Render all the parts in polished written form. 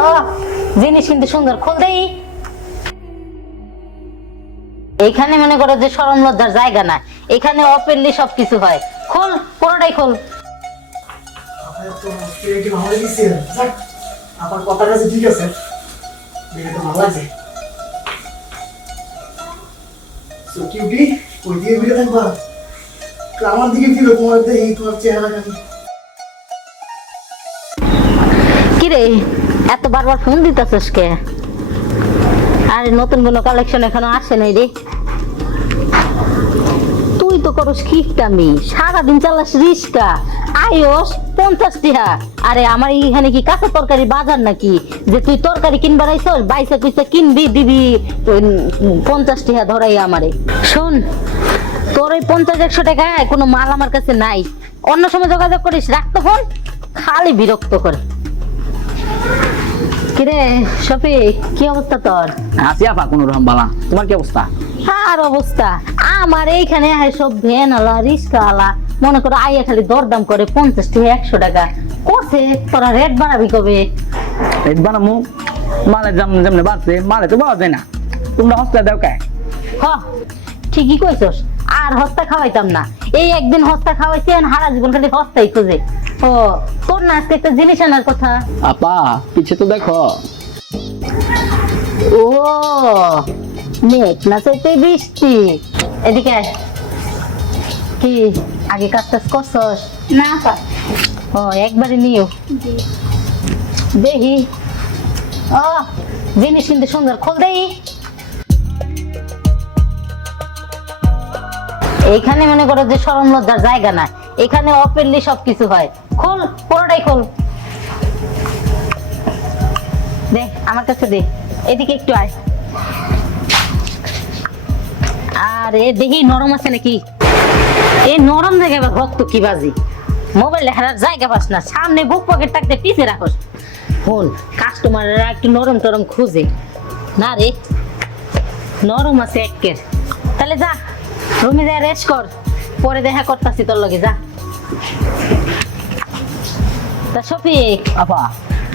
ও জিনিস কিন্তু সুন্দর, খোল দেই। এইখানে মনে করো যে শরম লজ্জার জায়গা না, এখানে ওপেনলি সবকিছু হয়। খোল, পুরোটাই খোল। আপনার কথা কাছে ঠিক আছে, দেখে তো ভালো লাগছে। সো কিউটি, ওই দিয়ে ঘুরে থাকবা, আমার দিকে ফিরো, তোমার দেখি তোমার চেহারা কেমন। কিরে এত বারবার ফোন দিতেছিস কে? আরে নতুন কোনো কালেকশন এখনো আসে নাই রে। তুই তো করস কিপটামি, সারাদিন চালাস রিস্কা, আয়স 50 টাকা। আরে আমার এখানে কি কাঁচা তরকারি বাজার নাকি যে তুই তরকারি কিনবার আইছস? বাইসা কুইসা কিনবি, দিবি 50 টাকা ধরাই আমারে। শোন, তোর ওই 50-100 টাকায় কোনো মাল আমার কাছে নাই, অন্য সময় যোগাযোগ করিস। রাখতো ফোন, খালি বিরক্ত করে। কিরে শফিক, কি অবস্থা তোর? আছি আপা কোন রকম বালা, তোমার কি অবস্থা? আর অবস্থা আমার এইখানে সব ভ্যান আলা রিক্সা আলা মনে করো আইয়া খালি দরদাম করে 50 থেকে 100 টাকা করছে। তোরা রেট বাড়াবি কবে? রেট বানামু, মালের দাম যেমনে বাড়ছে মালে তো পাওয়া যায় না, তোমরা হস্তা দাও কে? হ ঠিকই কইছস, আর হস্তা খাওয়াইতাম না। এই একদিন হস্তা খাওয়াইছেন, হারা জীবন খালি হস্তাই খুঁজে। ও তোর না আজকে একটা জিনিস আনার কথা। আপা পিছে তো দেখো। ও মেঘ না চাইতে বৃষ্টি। এদিকে আয়। কি আগে কাজ টাজ করছস? না পা ও একবারে নিও দেখি। ও জিনিস কিন্তু সুন্দর, খোল দেই। এইখানে মনে করো যে শরম লজ্জার জায়গা না, এখানে ওপেনলি সবকিছু হয়। খোল, পুরোটাই খোল। দে আমার কাছে দে, এদিকে একটু আয়। আরে দেখি নরম আছে নাকি। এই নরম জায়গায় আবার ভক্ত কি বাজি, মোবাইল হারার জায়গা পাস না, সামনে বুক পকেট থাকতে পিছিয়ে রাখোস। ফোন কাস্টমাররা একটু নরম টরম খুঁজে না রে, নরম আছে একের। তাহলে যা রুমে যা রেস্ট কর, পরে দেখা করতাছি তোর লগে। যা তা শফিক আপা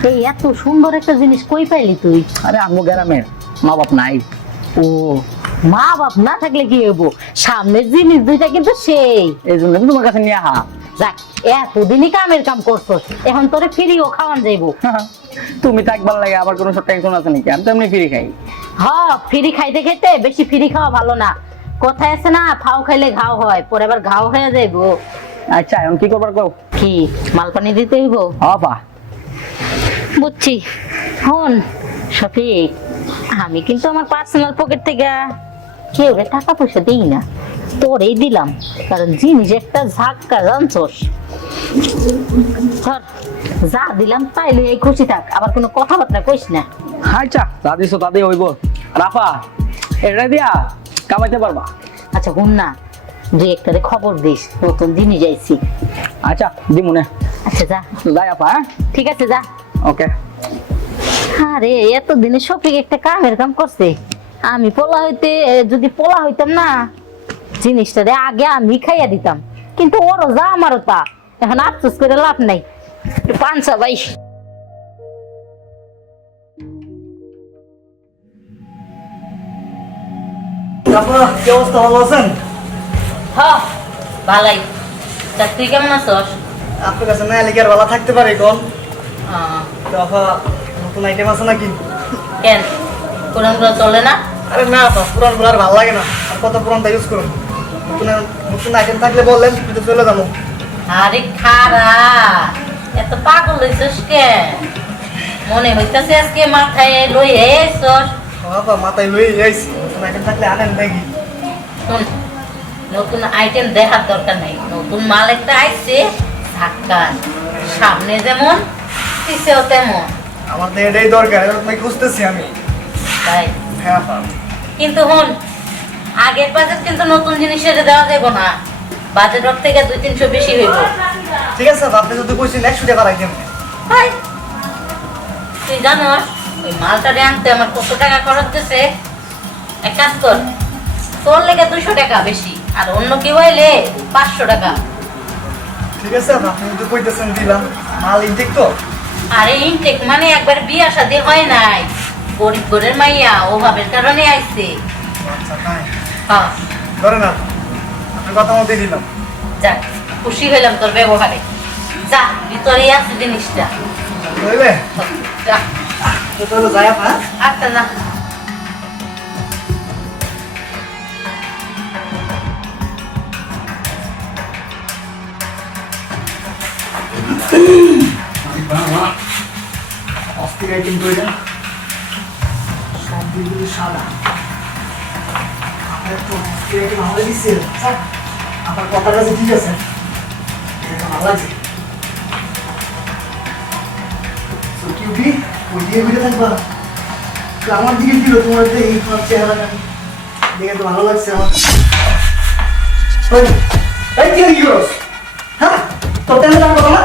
এই এত সুন্দর একটা জিনিস কই পাইলি তুই? আরে আমগো গ্রামের মা বাপ নাই। ও মা বাপ না থাকলে কি হবো, সামনের জিনিস দুইটা কিন্তু সেই। এই জন্য তোমার কাছে নিয়ে আহা। যাক এতদিনই কামের কাম করছস, এখন তোরে ফ্রিও খাওয়ান যাইবো। তুমি থাকবার লাগে আবার কোনো সব টেনশন আছে নাকি? আমি তো এমনি ফ্রি খাই। হ্যাঁ ফ্রি খাইতে খাইতে বেশি ফ্রি খাওয়া ভালো না। কথায় আছে না, ফাও খাইলে ঘাও হয়, পরে আবার ঘাও হয়ে যাইবো। আচ্ছা এখন কি করবার কও? কি মাল পানি দিতে হইব? আপা বুঝছি। হন শফিক, আমি কিন্তু আমার পার্সোনাল পকেট থেকে কেউ টাকা পয়সা দিই না, তোরেই দিলাম, কারণ জিনিস একটা ঝাক্কা জানছস। ধর যা দিলাম তাই লই এই খুশি থাক, আবার কোনো কথাবার্তা কইস না। আচ্ছা যা দিছো তাতে হইব। রাফা এটা দিয়া কামাইতে পারবা? আচ্ছা হুন না, দুই একটারে খবর দিস নতুন জিনিস যাইছি। আচ্ছা দিমুনে। আচ্ছা যা। যাই আপা। হ্যাঁ ঠিক আছে যা। ওকে। আরে এতদিনে শফিক একটা কামের কাম করছে। আমি পোলা হইতে যদি পোলা হইতাম না, জিনিসটা আগে আমি খাইয়া দিতাম, কিন্তু ওরও যা আমারও তা, এখন আফসোস করে লাভ নাই। পাঁচা ভাই আপনার কি অবস্থা, ভালো আছেন? হ্যাঁ ভালাই। তা তুই কেমন আছস? আপনার কাছে না এলে কি আর ভালো থাকতে পারে কোন? দফা নতুন আইটেম আছে নাকি? কেন কোরআনগুলো চলে না? আরে না আপা, পুরানগুলো আর ভালো লাগে না, আর কত পুরানটা ইউজ করুন। নতুন নতুন আইটেম থাকলে বললেন, কিন্তু চলে যাবো। আরে খারা এত পাগল হইছস কেন? মনে হইতাছে আজকে মাথায় লই এসছস। আপা মাথায় লই যাইছি, নতুন আইটেম থাকলে আনেন নাকি? শুন, নতুন আইটেম দেখার দরকার নাই, নতুন মাল একটা আইছে ধাক্কা, সামনে যেমন পিছেও তেমন। আমার তো এটাই দরকার, এবার তোমায় খুঁজতেছি আমি। তাই হ্যাঁ আপা। কিন্তু হন, আগের বাজেট কিন্তু নতুন জিনিসের দেওয়া যাবে না, বাজেটের থেকে 200-300 বেশি হইব। ঠিক আছে আপা, আপনি যদি কইছেন 100 টাকা আইটেম। ভাই তুই জানোস ওই মালটা আনতে আমার কত টাকা খরচ দিছে? এক কাজ কর, তোর লেগে 200 টাকা বেশি, আর অন্য কেউ হইলে 500 টাকা। ঠিক আছে আপা, আপনি যদি কইতেছেন দিলাম। মাল ইনটেক তো? আরে ইনটেক মানে একবার বিয়া শাদী হয় নাই, গরিব ঘরের মাইয়া অভাবের কারণে আইছে। আচ্ছা তাই হ্যাঁ ধরে না, আপনার কথা মতো দিলাম। যাক, খুশি হইলাম তোর ব্যবহারে। যা, ভিতরে আছে জিনিসটা। বুঝলে যা, তো চলো যাই আপা। আচ্ছা যা। অস্থির আইটেম তৈরি, সব দিকগুলো সাদা। আপনার তো অস্থির আইটেম আমাদের দিচ্ছে। স্যার আপনার কথার কাছে ঠিক আছে, এটা তো ভালো লাগছে। So, কিউটি, ওই দিয়ে ঘুরে থাকবা। তো আমার দিকে দিল তোমার যে এই তোমার চেহারাটা দেখে তো ভালো লাগছে আমার। ওই এই কি ইউরোস, হ্যাঁ তোর তেমন দাম কত না?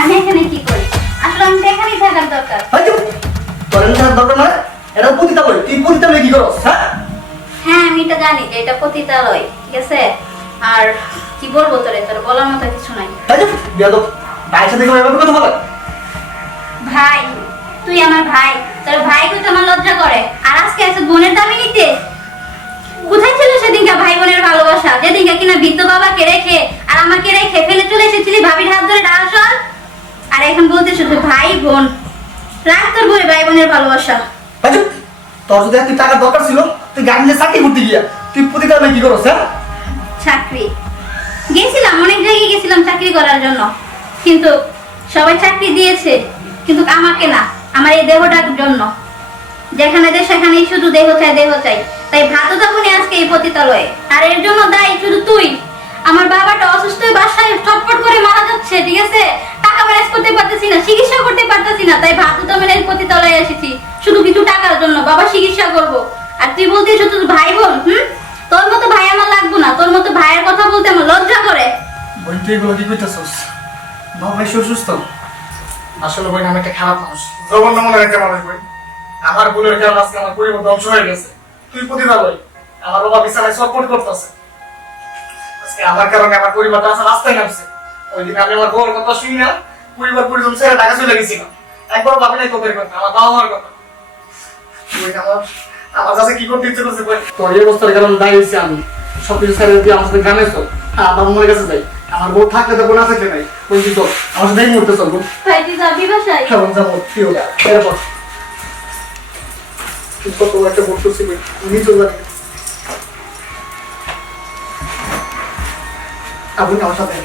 আমি এখানে কি করি? আসলে আমি তো এখানেই থাকার দরকার। হয়তো তোর এখানে দরকার নয়, এটা পতিতালয়, তুই পতিতালয়ে কি করস? হ্যাঁ হ্যাঁ আমি এটা জানি যে এটা পতিতালয়, ঠিক আছে। আর কি বলবো তোরে, তোর বলার মতো কিছু নাই। হয়তো বিয়াদব ভাইয়ের সাথে এভাবে কথা বলে? ভাই, তুই আমার ভাই, তোর ভাই কইতে আমার লজ্জা করে। আর আজকে আছে বোনের দাবি নিতে। কোথায় ছিল সেদিনকে ভাই বোনের ভালোবাসা, যেদিনকে কিনা বৃদ্ধ বাবাকে রেখে আর আমাকে রেখে ফেলে চলে এসেছিলি ভাবির হাত ধরে ডালসল। আর এখন বলতে শুধু ভাই বোন, রাখ তোর বই ভাই বোনের ভালোবাসা। হয়তো তোর যদি তুই টাকার দরকার ছিল, তুই গাড়ি নিয়ে চাকরি করতে গিয়া তুই পতিতালয়ে কি করস? হ্যাঁ চাকরি গেছিলাম, অনেক জায়গায় গেছিলাম চাকরি করার জন্য, কিন্তু সবাই চাকরি দিয়েছে, কিন্তু আমাকে না, আমার এই দেহটার জন্য। যেখানে যে সেখানেই শুধু দেহ চাই দেহ চাই, তাই ভাত তখনই আজকে এই পতিতালয়ে। আর এর জন্য দায়ী শুধু তুই। আমার বাবাটা অসুস্থ হয়ে বাসায় ছটফট করে মারা যাচ্ছে, ঠিক আছে, টাকা ম্যানেজ করতে পারতেছি না, চিকিৎসা করতে পারতেছি না, তাই ভাত তখন এই পতিতালয়ে এসেছি শুধু কিছু টাকার জন্য, বাবা চিকিৎসা করব। আর তুই বলতিস শুধু ভাই বোন, তোর মতো ভাই আমার লাগবো না, তোর মতো ভাইয়ের কথা বলতে আমার লজ্জা করে। বোন তুই এগুলো কি কইতেছস? বাবা ভাই সুস্থ? আসলে বোন আমি একটা খারাপ মানুষ, জঘন্য মনের একটা মানুষ বোন। আমার ভুলের কারণে আজকে আমার পরিবার ধ্বংস হয়ে গেছে। তুই পতিতালয়, আমার বাবা বিছানায় সটপট করতেছে। আজকে আমার কারণে আমার পরিবারটা আছে রাস্তায় নামছে। ওই দিন আমি আমার বউর কথা শুনি না, পরিবার পরিজন ছেড়ে ঢাকা চলে গেছিলাম। একবার ভাবি নাই তোদের কথা, আমার বাবা মার কথা। বোন আমার কাছে কি করতে ইচ্ছে করছে বোন? তোর এই অবস্থার কারণে দায়ী হয়েছি আমি। সবকিছু ছেড়ে দিয়ে আমার সাথে গ্রামে চল, আমার মনের কাছে যাই। আমার বউ থাকলে তো বোন থাকলে নাই, ওই কি চল আমার সাথে এই মুহূর্তে চল বোন। ভাই তুই যাবি বাসায়? হ্যাঁ বোন যাবো, কি হলো এরপর কত একটা ভোট করছি বোন, আমি চল জানি। আপনি আমার সাথে